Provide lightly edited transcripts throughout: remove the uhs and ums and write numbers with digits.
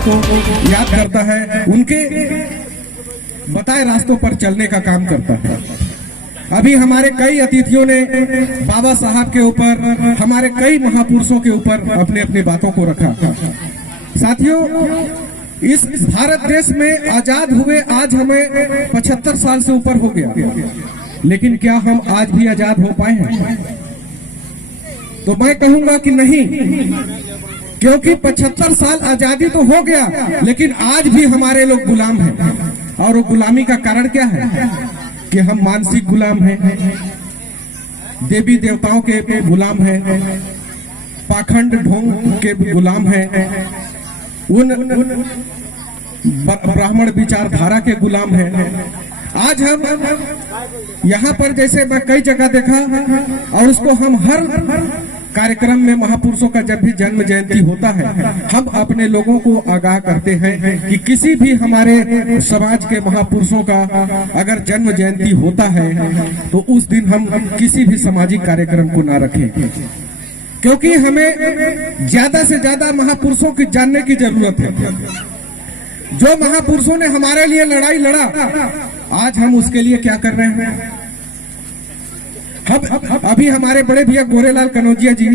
को याद करता है, उनके बताए रास्तों पर चलने का काम करता है। अभी हमारे कई अतिथियों ने बाबा साहब के ऊपर, हमारे कई महापुरुषों के ऊपर अपने अपनी बातों को रखा। साथियों, इस भारत देश में आजाद हुए आज हमें 75 साल से ऊपर हो गया, लेकिन क्या हम आज भी आजाद हो पाए हैं? तो मैं कहूंगा कि नहीं, क्योंकि 75 साल आजादी तो हो गया, लेकिन आज भी हमारे लोग गुलाम हैं। और वो गुलामी का कारण क्या है? कि हम मानसिक गुलाम हैं, देवी देवताओं के गुलाम हैं, पाखंड ढोंग के गुलाम हैं, उन ब्राह्मण विचारधारा के गुलाम हैं। आज हम यहाँ पर, जैसे मैं कई जगह देखा, और उसको हम हर कार्यक्रम में महापुरुषों का जब भी जन्म जयंती होता है, हम अपने लोगों को आगाह करते हैं कि किसी भी हमारे समाज के महापुरुषों का अगर जन्म जयंती होता है तो उस दिन हम किसी भी सामाजिक कार्यक्रम को ना रखें, क्योंकि हमें ज्यादा से ज्यादा महापुरुषों की जानने की जरूरत है। जो महापुरुषों ने हमारे लिए लड़ाई लड़ा, आज हम उसके लिए क्या कर रहे हैं? अभी हमारे बड़े भैया गोरेलाल कनौजिया जी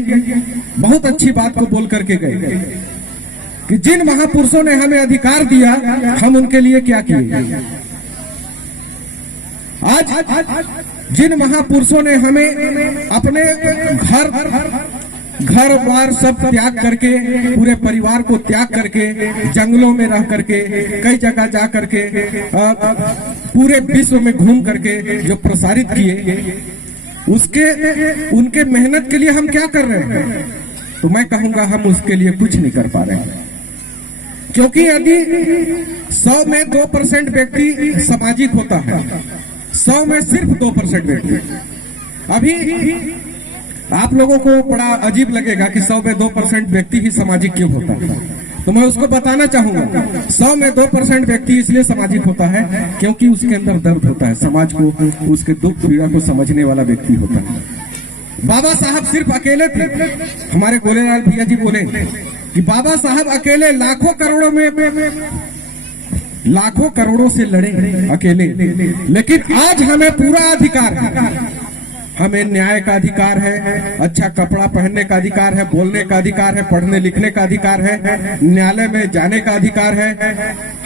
बहुत अच्छी बात को बोल करके गए कि जिन महापुरुषों ने हमें अधिकार दिया, हम उनके लिए क्या किए। आज जिन महापुरुषों ने हमें अपने घर बार सब त्याग करके, पूरे परिवार को त्याग करके, जंगलों में रह करके, कई जगह जा करके, पूरे विश्व में घूम करके जो प्रसारित किए, उनके मेहनत के लिए हम क्या कर रहे हैं? तो मैं कहूंगा हम उसके लिए कुछ नहीं कर पा रहे हैं, क्योंकि यदि 100 में 2% व्यक्ति सामाजिक होता है, 100 में सिर्फ 2% व्यक्ति। अभी आप लोगों को बड़ा अजीब लगेगा कि 100 में 2% व्यक्ति ही सामाजिक क्यों होता है, तो मैं उसको बताना चाहूंगा। 100 में 2% व्यक्ति इसलिए सामाजिक होता है क्योंकि उसके अंदर दर्द होता है, समाज को, उसके दुख पीड़ा को समझने वाला व्यक्ति होता है। बाबा साहब सिर्फ अकेले थे। हमारे गोरेलाल भैया जी बोले कि बाबा साहब अकेले लाखों करोड़ों से लड़े अकेले, लेकिन आज हमें पूरा अधिकार है। हमें न्याय का अधिकार है, अच्छा कपड़ा पहनने का अधिकार है, बोलने का अधिकार है, पढ़ने लिखने का अधिकार है, न्यायालय में जाने का अधिकार है,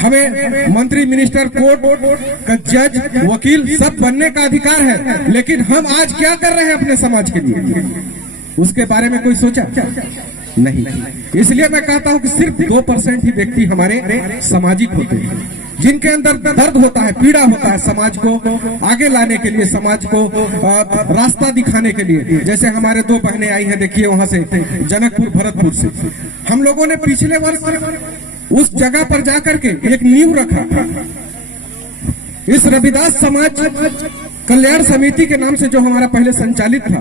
हमें मंत्री, मिनिस्टर, कोर्ट का जज, वकील सब बनने का अधिकार है। लेकिन हम आज क्या कर रहे हैं अपने समाज के लिए? उसके बारे में कोई सोचा नहीं। इसलिए मैं कहता हूं कि सिर्फ 2% ही व्यक्ति हमारे सामाजिक होते हैं, जिनके अंदर दर्द होता है, पीड़ा होता है, समाज को आगे लाने के लिए, समाज को रास्ता दिखाने के लिए। जैसे हमारे 2 बहनें आई हैं, देखिए वहां से, जनकपुर भरतपुर से। हम लोगों ने पिछले वर्ष उस जगह पर जाकर के एक नींव रखा। इस रविदास समाज कल्याण समिति के नाम से जो हमारा पहले संचालित था,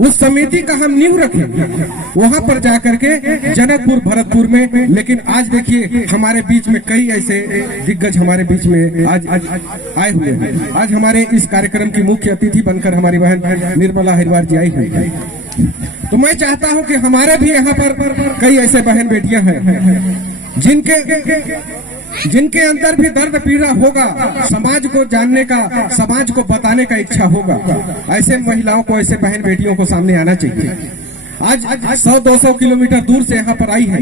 उस समिति का हम नींव रखे वहां पर जाकर के जनकपुर भरतपुर में। लेकिन आज देखिए हमारे बीच में कई ऐसे दिग्गज हमारे बीच में आज आए हुए हैं। आज हमारे इस कार्यक्रम की मुख्य अतिथि बनकर हमारी बहन निर्मला हरिवार जी आई हुई है। तो मैं चाहता हूं कि हमारे भी यहाँ पर कई ऐसे बहन बेटियां हैं जिनके अंदर भी दर्द पीड़ा होगा, समाज को जानने का, समाज को बताने का इच्छा होगा। ऐसे महिलाओं को, ऐसे बहन बेटियों को सामने आना चाहिए। आज 100-200 किलोमीटर दूर से यहाँ पर आई है।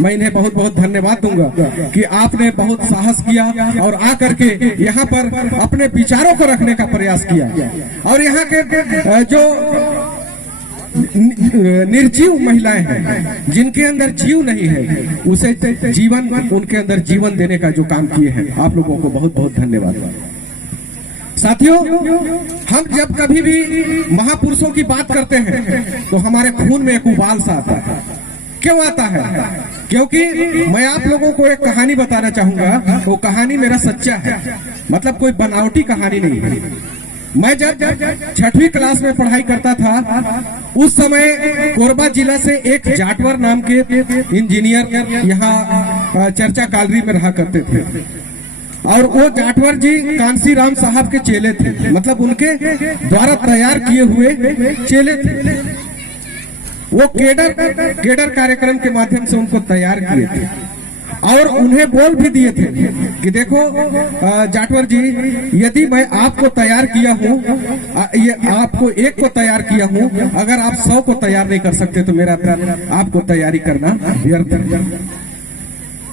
मैं इन्हें बहुत बहुत धन्यवाद दूंगा कि आपने बहुत साहस किया और आकर के यहाँ पर अपने विचारों को रखने का प्रयास किया। और यहाँ के जो निर्जीव महिलाएं हैं, जिनके अंदर जीव नहीं है, उसे जीवन, उनके अंदर जीवन देने का जो काम किए हैं, आप लोगों को बहुत बहुत धन्यवाद। साथियों, हम जब कभी भी महापुरुषों की बात करते हैं तो हमारे खून में एक उबाल सा आता है। क्यों आता है? क्योंकि मैं आप लोगों को एक कहानी बताना चाहूंगा। वो कहानी मेरा सच्चा है, मतलब कोई बनावटी कहानी नहीं है। मैं जब 6वीं क्लास में पढ़ाई करता था, उस समय कोरबा जिला से एक जाटवर नाम के इंजीनियर यहाँ चर्चा कालरी में रहा करते थे। और वो जाटवर जी कांसी राम साहब के चेले थे, मतलब उनके द्वारा तैयार किए हुए चेले थे। वो केडर कार्यक्रम के माध्यम से उनको तैयार किए थे। और उन्हें बोल भी दिए थे कि देखो जाटवर जी, यदि मैं आपको तैयार किया हूँ, ये आपको एक को तैयार किया हूँ, अगर आप 100 को तैयार नहीं कर सकते तो मेरा आपको तैयारी करना व्यर्थ है।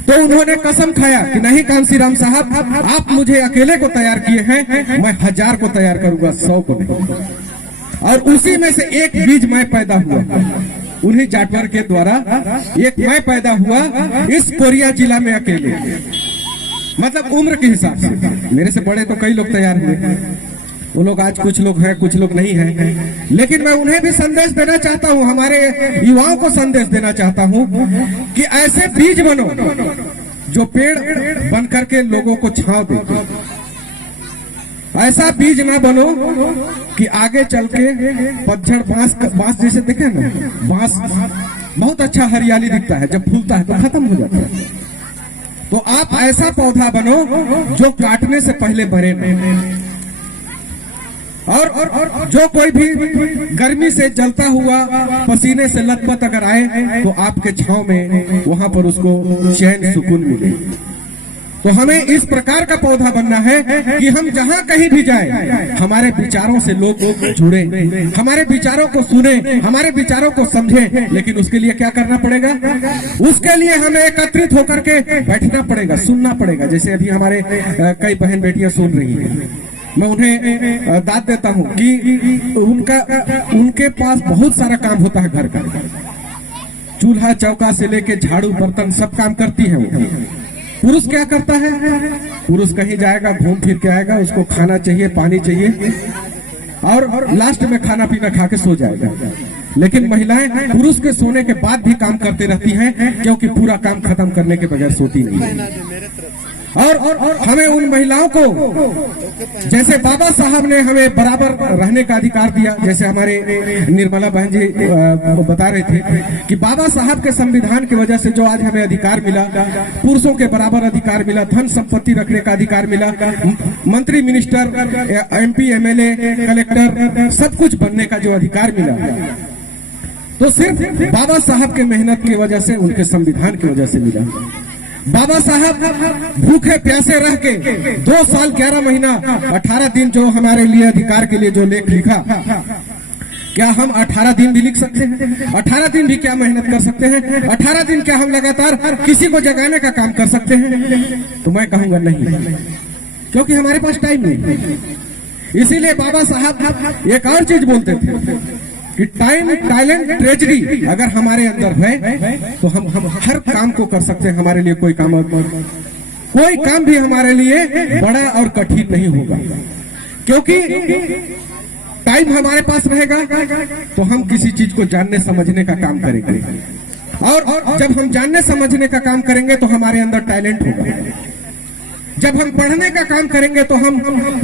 तो उन्होंने कसम खाया कि नहीं कांसीराम साहब, आप मुझे अकेले को तैयार किए हैं, मैं 1000 को तैयार करूंगा, 100 को नहीं। और उसी में से एक बीज मैं पैदा हुआ, उन्हीं जाटवर के द्वारा एक मैं पैदा हुआ इस कोरिया जिला में अकेले। मतलब उम्र के हिसाब से मेरे से बड़े तो कई लोग तैयार हुए, वो लोग आज कुछ लोग हैं, कुछ लोग नहीं हैं, लेकिन मैं उन्हें भी संदेश देना चाहता हूं, हमारे युवाओं को संदेश देना चाहता हूं कि ऐसे बीज बनो जो पेड़ बन करके लोगों को छांव दे। ऐसा बीज ना बनो कि आगे चल के पतझड़ बांस जैसे देखे ना, बांस बहुत अच्छा हरियाली दिखता है, जब फूलता है तो खत्म हो जाता है। तो आप ऐसा पौधा बनो जो काटने से पहले मरे नहीं। और जो कोई भी गर्मी से जलता हुआ, पसीने से लथपथ अगर आए तो आपके छांव में वहां पर उसको चैन सुकून मिले। तो हमें इस प्रकार का पौधा बनना है कि हम जहां कहीं भी जाएं, हमारे विचारों से लोग जुड़े, हमारे विचारों को सुने, हमारे विचारों को समझें। लेकिन उसके लिए क्या करना पड़ेगा? उसके लिए हमें एकत्रित होकर के बैठना पड़ेगा, सुनना पड़ेगा। जैसे अभी हमारे कई बहन बेटियां सुन रही हैं, मैं उन्हें दाद देता हूं कि उनके पास बहुत सारा काम होता है घर का, चूल्हा चौका से लेके झाड़ू बर्तन सब काम करती है वो। पुरुष क्या करता है? पुरुष कहीं जाएगा, घूम फिर के आएगा, उसको खाना चाहिए, पानी चाहिए, और लास्ट में खाना पीना खा के सो जाएगा। लेकिन महिलाएं पुरुष के सोने के बाद भी काम करती रहती हैं, क्योंकि पूरा काम खत्म करने के बगैर सोती नहीं। और हमें उन महिलाओं को, जैसे बाबा साहब ने हमें बराबर रहने का अधिकार दिया, जैसे हमारे निर्मला बहन जी बता रहे थे कि बाबा साहब के संविधान की वजह से जो आज हमें अधिकार मिला, पुरुषों के बराबर अधिकार मिला, धन संपत्ति रखने का अधिकार मिला, मंत्री मिनिस्टर, MP MLA कलेक्टर सब कुछ बनने का जो अधिकार मिला, तो सिर्फ बाबा साहब के मेहनत की वजह से, उनके संविधान की वजह से मिला। बाबा साहब भूखे प्यासे रह के 2 साल 11 महीना 18 दिन जो हमारे लिए अधिकार के लिए जो लेख लिखा, क्या हम 18 दिन भी लिख सकते हैं? 18 दिन भी क्या मेहनत कर सकते हैं? 18 दिन क्या हम लगातार किसी को जगाने का काम कर सकते हैं? तो मैं कहूंगा नहीं, क्योंकि हमारे पास टाइम नहीं है। इसीलिए बाबा साहब एक और चीज बोलते थे कि टाइम टैलेंट ट्रेजरी अगर हमारे अंदर है तो हम हर काम को कर सकते हैं। हमारे लिए कोई काम भी हमारे लिए बड़ा और कठिन नहीं होगा, क्योंकि टाइम हमारे पास रहेगा तो हम किसी चीज को जानने समझने का काम करेंगे, और जब हम जानने समझने का काम करेंगे तो हमारे अंदर टैलेंट होगा। जब हम पढ़ने का काम करेंगे तो हम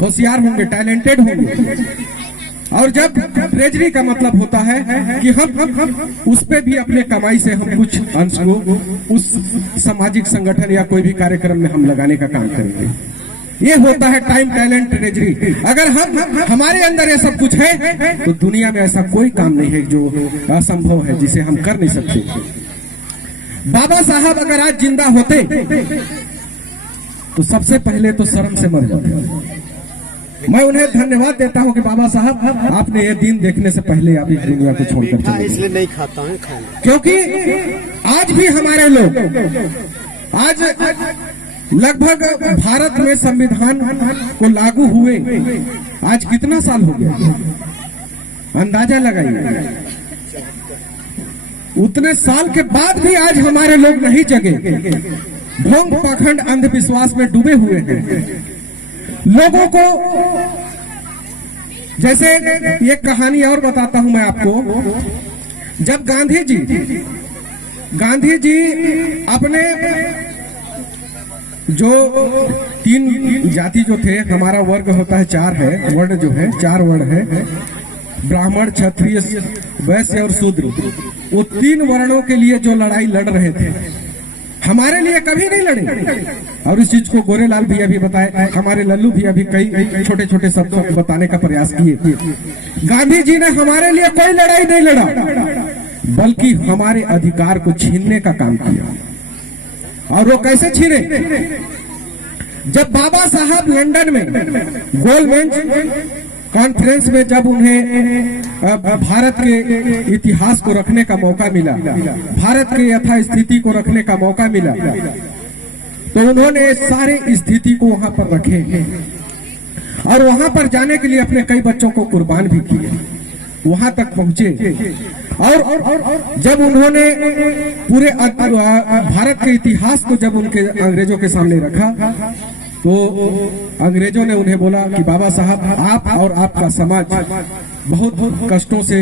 होशियार होंगे, टैलेंटेड होंगे। और जब ट्रेजरी का मतलब होता है कि हम उस पे भी अपने कमाई से हम कुछ अंश को उस सामाजिक संगठन या कोई भी कार्यक्रम में हम लगाने का काम करेंगे। ये होता है टाइम टैलेंट ट्रेजरी। अगर हम हमारे अंदर ये सब कुछ है तो दुनिया में ऐसा कोई काम नहीं है जो असंभव है, जिसे हम कर नहीं सकते। बाबा साहब अगर आज जिंदा होते तो सबसे पहले तो शर्म से मर जाते। मैं उन्हें धन्यवाद देता हूं कि बाबा साहब आपने ये दिन देखने से पहले आप इस दुनिया को छोड़कर चले, इसलिए नहीं खाता हूं, क्योंकि आज भी हमारे लोग, आज लगभग भारत में संविधान को लागू हुए आज कितना साल हो गया, अंदाजा लगाइए। उतने साल के बाद भी आज हमारे लोग नहीं जगे, ढोंग पाखंड अंधविश्वास में डूबे हुए हैं। लोगों को, जैसे ये कहानी और बताता हूं मैं आपको। जब गांधी जी अपने जो 3 जाति जो थे, हमारा वर्ग होता है 4 है, वर्ण जो है 4 वर्ण है, ब्राह्मण, क्षत्रिय, वैश्य और शूद्र। वो 3 वर्णों के लिए जो लड़ाई लड़ रहे थे, हमारे लिए कभी नहीं लड़े। और इस चीज को गोरेलाल भैया भी बताए, हमारे लल्लू भैया भी कई छोटे छोटे शब्दों को बताने का प्रयास किए। गांधी जी ने हमारे लिए कोई लड़ाई नहीं लड़ा, बल्कि हमारे अधिकार को छीनने का काम किया। और वो कैसे छीने? जब बाबा साहब लंदन में गोलमेज कॉन्फ्रेंस में जब उन्हें भारत के इतिहास को रखने का मौका मिला, भारत के यथास्थिति को रखने का मौका मिला, तो उन्होंने सारे स्थिति को वहां पर रखे और वहां पर जाने के लिए अपने कई बच्चों को कुर्बान भी किए, वहां तक पहुंचे। और जब उन्होंने पूरे भारत के इतिहास को जब उनके अंग्रेजों के सामने रखा, तो अंग्रेजों ने उन्हें बोला कि बाबा साहब, आप और आपका समाज बहुत कष्टों से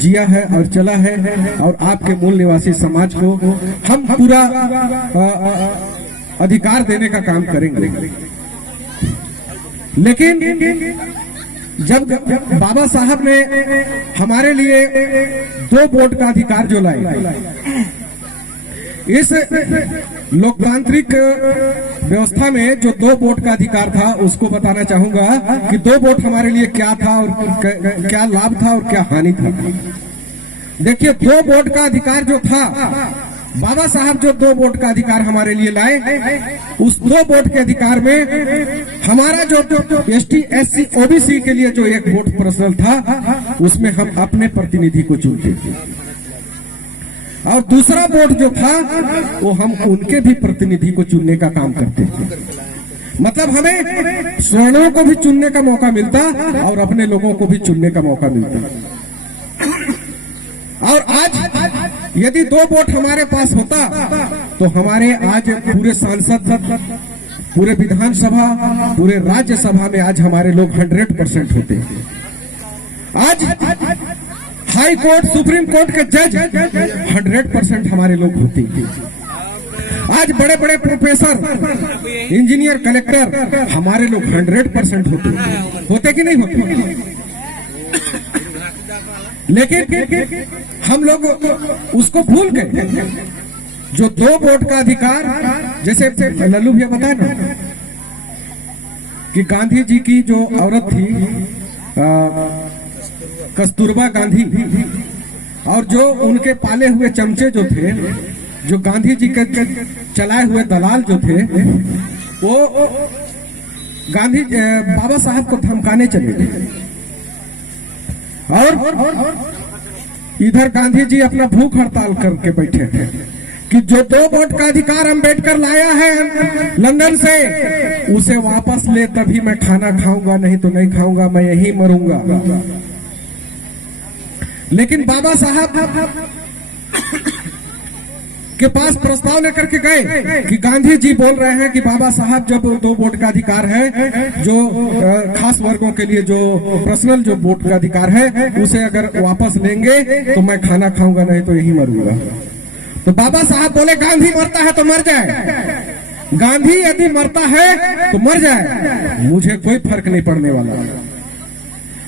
जिया है और चला है, और आपके मूल निवासी समाज को हम पूरा अधिकार देने का काम करेंगे। लेकिन जब बाबा साहब ने हमारे लिए 2 वोट का अधिकार जो लाए, इस लोकतांत्रिक व्यवस्था में जो 2 वोट का अधिकार था, उसको बताना चाहूंगा कि 2 वोट हमारे लिए क्या था और क्या लाभ था और क्या हानि था। देखिए, 2 वोट का अधिकार जो था, बाबा साहब जो 2 वोट का अधिकार हमारे लिए लाए, उस 2 वोट के अधिकार में हमारा जो ST SC OBC के लिए जो 1 वोट पर्सनल था, उसमें हम अपने प्रतिनिधि को चुनते थे, और दूसरा वोट जो था वो हम उनके भी प्रतिनिधि को चुनने का काम करते थे। मतलब हमें स्वर्णों को भी चुनने का मौका मिलता और अपने लोगों को भी चुनने का मौका मिलता। और आज यदि 2 वोट हमारे पास होता, तो हमारे आज पूरे सांसद, पूरे विधानसभा, पूरे राज्यसभा में आज हमारे लोग 100% होते। आज हाई कोर्ट, सुप्रीम कोर्ट के जज 100% हमारे लोग होते। आज बड़े बड़े प्रोफेसर, इंजीनियर, कलेक्टर हमारे लोग 100% होते कि नहीं होते? लेकिन हम लोग उसको भूल गए। जो 2 वोट का अधिकार, जैसे लल्लू भैया बताया ना कि गांधी जी की जो औरत थी कस्तूरबा गांधी, और जो उनके पाले हुए चमचे जो थे, जो गांधी जी के चलाए हुए दलाल जो थे, वो बाबा साहब को धमकाने चले गए। और इधर गांधी जी अपना भूख हड़ताल करके बैठे थे कि जो 2 वोट का अधिकार अम्बेडकर लाया है लंदन से, उसे वापस ले, तभी मैं खाना खाऊंगा, नहीं तो नहीं खाऊंगा, मैं यहीं मरूंगा। लेकिन बाबा साहब के पास प्रस्ताव लेकर के गए कि गांधी जी बोल रहे हैं कि बाबा साहब जब 2 वोट का अधिकार है, जो खास वर्गों के लिए जो पर्सनल जो वोट का अधिकार है, उसे अगर वापस लेंगे तो मैं खाना खाऊंगा, नहीं तो यही मरूंगा। तो बाबा साहब बोले गांधी मरता है तो मर जाए, गांधी यदि मरता है तो मर जाए, मुझे कोई फर्क नहीं पड़ने वाला।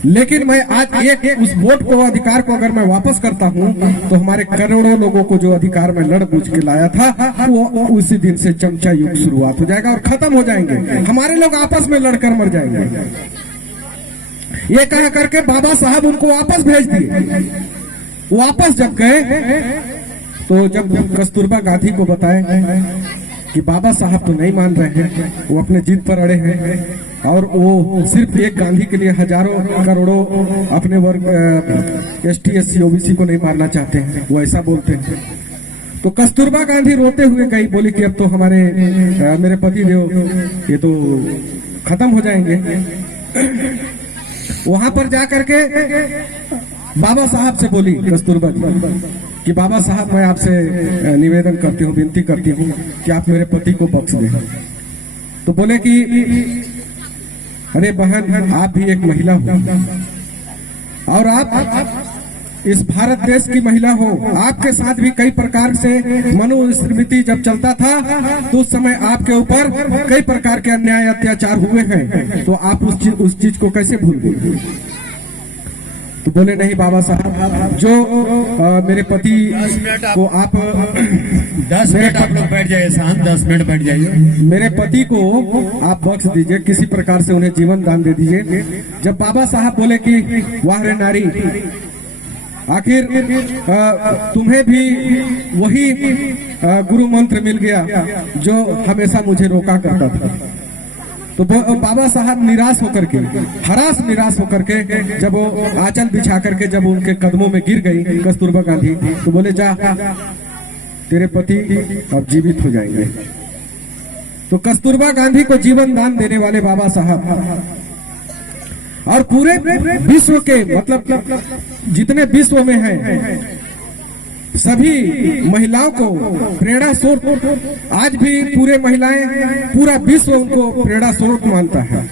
लेकिन मैं आज एक उस वोट को, अधिकार को अगर मैं वापस करता हूं, तो हमारे करोड़ों लोगों को जो अधिकार में लड़ बूझ के लाया था, वो उसी दिन से चमचा युग शुरुआत हो जाएगा और खत्म हो जाएंगे। हमारे लोग आपस में लड़कर मर जाएंगे। ये कह करके बाबा साहब उनको वापस भेज दिए। वापस जब गए, तो जब कस्तूरबा गांधी को बताए कि बाबा साहब तो नहीं मान रहे हैं, वो अपने जिद पर अड़े हैं, और वो सिर्फ एक गांधी के लिए हजारों करोड़ों अपने वर्ग ST SC OBC को नहीं मारना चाहते हैं, वो ऐसा बोलते हैं। तो कस्तूरबा गांधी रोते हुए गई, बोली कि अब तो हमारे मेरे पति देव ये तो खत्म हो जाएंगे। वहां पर जाकर के बाबा साहब से बोली कस्तूरबा जी कि बाबा साहब, मैं आपसे निवेदन करती हूँ, विनती करती हूँ कि आप मेरे पति को बख्श दें। तो बोले कि अरे बहन, आप भी एक महिला हो, और आप इस भारत देश की महिला हो, आपके साथ भी कई प्रकार से मनुस्मृति जब चलता था, तो उस समय आपके ऊपर कई प्रकार के अन्याय अत्याचार हुए हैं, तो आप उस चीज को कैसे भूल गए? तो बोले नहीं बाबा साहब, जो मेरे पति को आप 10 मिनट आप लोग बैठ जाइए, शांत 10 मिनट बैठ जाइए। मेरे पति को आप बख्श दीजिए, किसी प्रकार से उन्हें जीवन दान दे दीजिए। जब बाबा साहब बोले कि वाह रे नारी, आखिर तुम्हें भी वही गुरु मंत्र मिल गया जो हमेशा मुझे रोका करता था। तो बाबा साहब निराश होकर के, निराश होकर के जब वो आंचल बिछा करके जब उनके कदमों में गिर गई कस्तूरबा गांधी, तो बोले जा तेरे पति अब जीवित हो जाएंगे। तो कस्तूरबा गांधी को जीवन दान देने वाले बाबा साहब और पूरे विश्व के मतलब जितने विश्व में हैं सभी महिलाओं को प्रेरणा स्रोत, आज भी पूरे महिलाएं, पूरा विश्व उनको प्रेरणा स्रोत मानता है,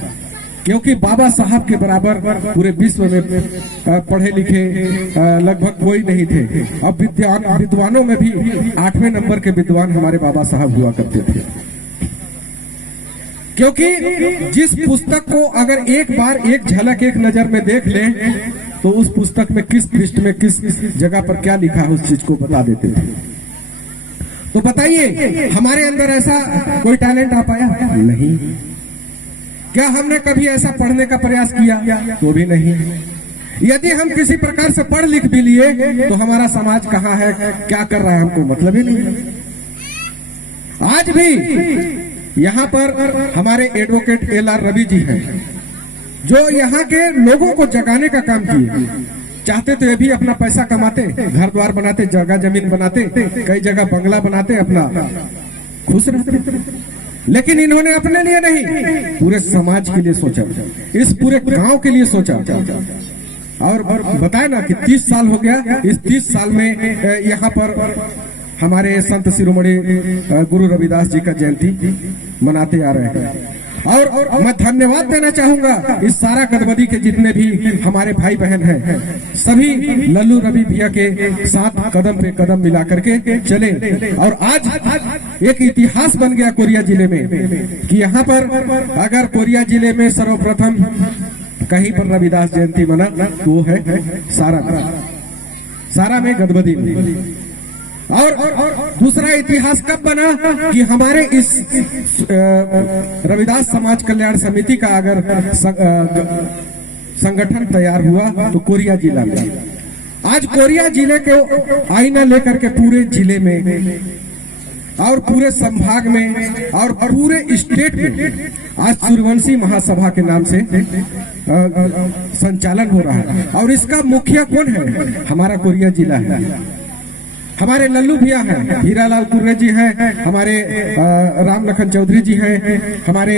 क्योंकि बाबा साहब के बराबर पूरे विश्व में पढ़े लिखे लगभग कोई नहीं थे। अब विद्वानों में भी 8वें नंबर के विद्वान हमारे बाबा साहब हुआ करते थे, क्योंकि जिस पुस्तक को अगर एक बार एक झलक एक नजर में देख लें तो उस पुस्तक में किस पृष्ठ में किस जगह पर क्या लिखा है उस चीज को बता देते थे। तो बताइए हमारे अंदर ऐसा कोई टैलेंट आ पाया? नहीं। क्या हमने कभी ऐसा पढ़ने का प्रयास किया? तो भी नहीं। यदि हम किसी प्रकार से पढ़ लिख भी लिए तो हमारा समाज कहाँ है, क्या कर रहा है, हमको मतलब ही नहीं। आज भी यहाँ पर हमारे एडवोकेट LR रवि जी हैं, जो यहाँ के लोगों को जगाने का काम किए। चाहते तो ये भी अपना पैसा कमाते, घर द्वार बनाते, जगह जमीन बनाते, कई जगह बंगला बनाते, अपना खुश रहते, लेकिन इन्होंने अपने लिए नहीं, पूरे समाज के लिए सोचा, इस पूरे गांव के लिए सोचा। और बताए ना कि 30 साल हो गया, इस 30 साल में यहाँ पर हमारे संत शिरोमणि गुरु रविदास जी का जयंती मनाते आ रहे हैं। और मैं धन्यवाद देना चाहूंगा इस सारा गदबदी के जितने भी हमारे भाई बहन हैं, सभी लल्लू रवि भैया के साथ कदम पे कदम मिला करके चले। और आज एक इतिहास बन गया कोरिया जिले में कि यहाँ पर अगर कोरिया जिले में सर्वप्रथम कहीं पर रविदास जयंती मना तो वो है सारा में गदबदी में। और दूसरा इतिहास कब बना कि हमारे इस रविदास समाज कल्याण समिति का अगर संगठन तैयार हुआ तो कोरिया जिला में। आज कोरिया जिले को आईना लेकर के पूरे जिले में और पूरे संभाग में और पूरे स्टेट में आज सूर्यवंशी महासभा के नाम से संचालन हो रहा है। और इसका मुखिया कौन है? हमारा कोरिया जिला है। हमारे लल्लू भैया हैं, हीरालाल कुर्रे जी हैं, हमारे राम लखन चौधरी जी हैं, हमारे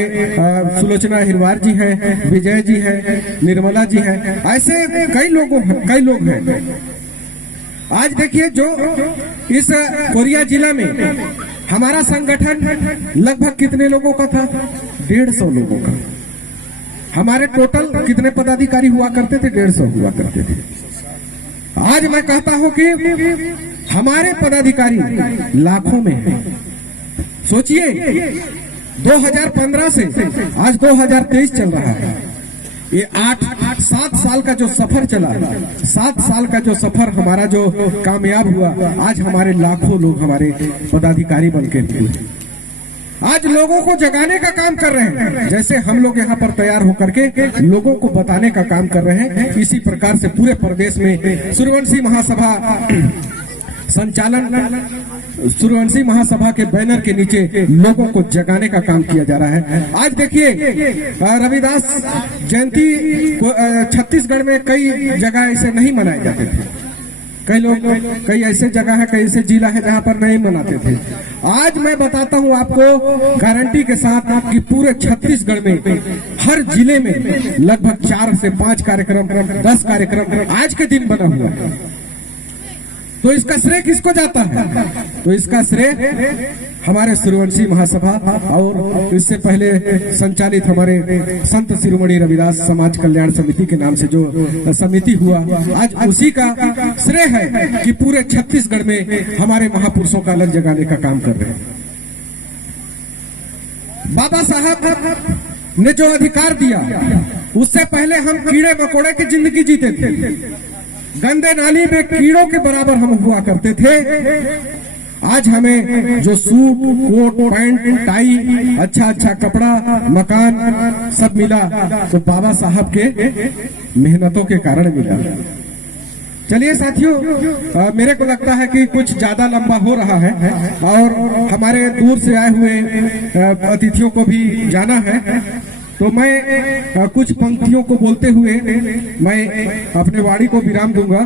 सुलोचना हिरवार जी हैं, विजय जी हैं, निर्मला जी हैं, ऐसे कई लोग हैं। आज देखिए जो इस कोरिया जिला में हमारा संगठन लगभग कितने लोगों का था? 150 लोगों का। हमारे टोटल कितने पदाधिकारी हुआ करते थे? 150 हुआ करते थे। आज मैं कहता हूं कि हमारे पदाधिकारी लाखों में हैं। सोचिए 2015 से आज 2023 चल रहा है, ये 7 साल का जो सफर चला, 7 साल का जो सफर हमारा जो कामयाब हुआ, आज हमारे लाखों लोग हमारे पदाधिकारी बनके निकले। आज लोगों को जगाने का काम कर रहे हैं, जैसे हम लोग यहाँ पर तैयार होकर के लोगों को बताने का काम कर रहे हैं। इसी प्रकार से पूरे प्रदेश में सूर्यवंशी महासभा संचालन, सूर्यवंशी महासभा के बैनर के नीचे लोगों को जगाने का काम किया जा रहा है। आज देखिए रविदास जयंती को छत्तीसगढ़ में कई जगह ऐसे नहीं मनाए जाते थे, कई ऐसे जगह है, कई ऐसे जिला है जहां पर नहीं मनाते थे। आज मैं बताता हूं आपको गारंटी के साथ कि पूरे छत्तीसगढ़ में हर जिले में लगभग 4 से 5 कार्यक्रम, 10 कार्यक्रम आज के दिन बना हुआ है। तो इसका श्रेय किसको जाता है? तो इसका श्रेय हमारे सूर्यवंशी महासभा और इससे पहले संचालित हमारे संत शिरोमणि रविदास समाज कल्याण समिति के नाम से जो समिति हुआ, आज उसी का श्रेय है कि पूरे छत्तीसगढ़ में हमारे महापुरुषों का अलग जगाने का काम कर रहे हैं। बाबा साहब ने जो अधिकार दिया, उससे पहले हम कीड़े मकोड़े की जिंदगी जीते थे, गंदे नाली में कीड़ों के बराबर हम हुआ करते थे। आज हमें जो सूट, कोट, पैंट, टाई, अच्छा कपड़ा, मकान सब मिला तो बाबा साहब के मेहनतों के कारण मिला। चलिए साथियों, मेरे को लगता है कि कुछ ज्यादा लंबा हो रहा है और हमारे दूर से आए हुए अतिथियों को भी जाना है, तो मैं कुछ पंक्तियों को बोलते हुए मैं अपने वाणी को विराम दूंगा।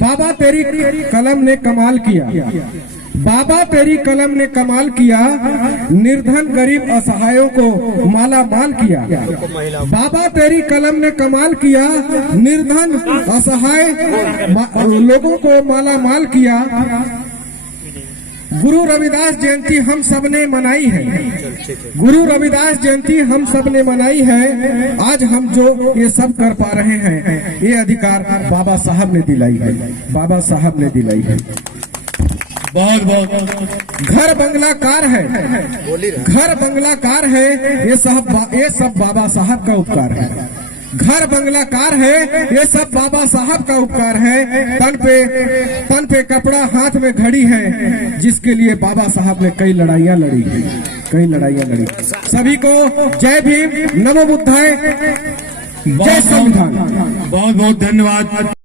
बाबा तेरी कलम ने कमाल किया, बाबा तेरी कलम ने कमाल किया, निर्धन गरीब असहायों को माला माल किया। बाबा तेरी कलम ने कमाल किया, निर्धन असहाय लोगों को माला माल किया। गुरु रविदास जयंती हम सब ने मनाई है, गुरु रविदास जयंती हम सब ने मनाई है। आज हम जो ये सब कर पा रहे हैं, ये अधिकार बाबा साहब ने दिलाई है, बाबा साहब ने दिलाई है। बहुत बहुत घर बंगला कार है, घर बंगला कार है, ये सब बाबा साहब का उपकार है। घर बंगला कार है, ये सब बाबा साहब का उपकार है। तन पे कपड़ा, हाथ में घड़ी है, जिसके लिए बाबा साहब ने कई लड़ाइयाँ लड़ी, कई लड़ाइयाँ लड़ी। सभी को जय भीम, नमो बुद्धाय, जय संविधान। बहुत बहुत धन्यवाद।